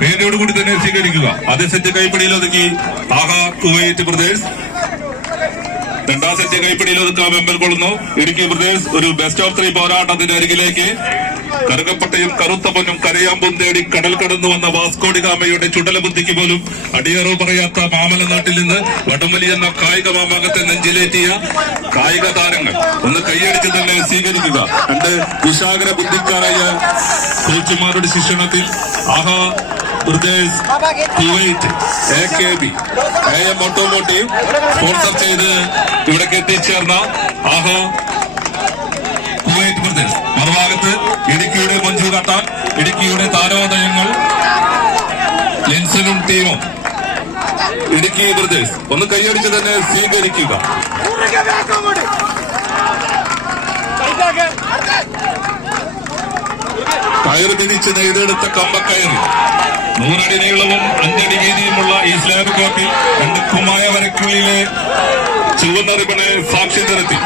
വേദിയോടുകൂടി തന്നെ സ്വീകരിക്കുക. അതേ സെറ്റ് കൈപ്പടിയിൽ ഒതുക്കി ആഹാ കുവൈറ്റ് ബ്രദേഴ്സ്. രണ്ടാം സെറ്റ് കൈപ്പിടിയിൽ ഒതുക്കാൻ വെമ്പൽ കൊള്ളുന്നു. ഇടുക്കി ബ്രദേഴ്സ് ഒരു ബെസ്റ്റ് ഓഫ് ത്രീ പോരാട്ടത്തിന്റെ അരികിലേക്ക്. കറുകപ്പട്ടയും കറുത്ത പൊന്നും കരയാമ്പും തേടി കടൽ കടന്നു വന്ന വാസ്കോടി ഗാമയുടെ ചുടല ബുദ്ധിക്ക് പോലും അടിയറവ് പറയാത്ത മാമല നാട്ടിൽ നിന്ന് വടംവലി എന്ന കായിക മാമാകത്തെ നെഞ്ചിലേറ്റിയ കായിക താരങ്ങൾ. ഒന്ന് കൈയടിച്ച് തന്നെ സ്വീകരിക്കുക. രണ്ട് കുശാഗര ബുദ്ധിക്കാരായ കോച്ചുമാരുടെ ശിക്ഷണത്തിൽ ആഹാ brothers Kuwait A K B A M automotive sponsor ചെയ്ത് ഇവിടേക്ക് എത്തിച്ചേർന്ന ആഹോ കുവൈറ്റ് ബ്രദേഴ്സ് മറുഭാഗത്ത് ഇടുക്കിയുടെ മഞ്ജു കട്ടാൻ ഇടുക്കിയുടെ താരോദയങ്ങൾ ലെൻസനും ടീമും. ഇടുക്കി ബ്രദേഴ്സ് ഒന്ന് കൈയടിച്ച് തന്നെ സ്വീകരിക്കുക. കയറ് തിരിച്ച് നെയ്തെടുത്ത കമ്പക്കയറ്. നൂറടി നീളവും അഞ്ചടി വീതിയുമുള്ള ഈ സ്ലാബ് കോട്ടിൽ രണ്ട് കുമായ വരക്കുള്ളിലെ ചുവന്ന റിബണ് സാക്ഷി നിരത്തി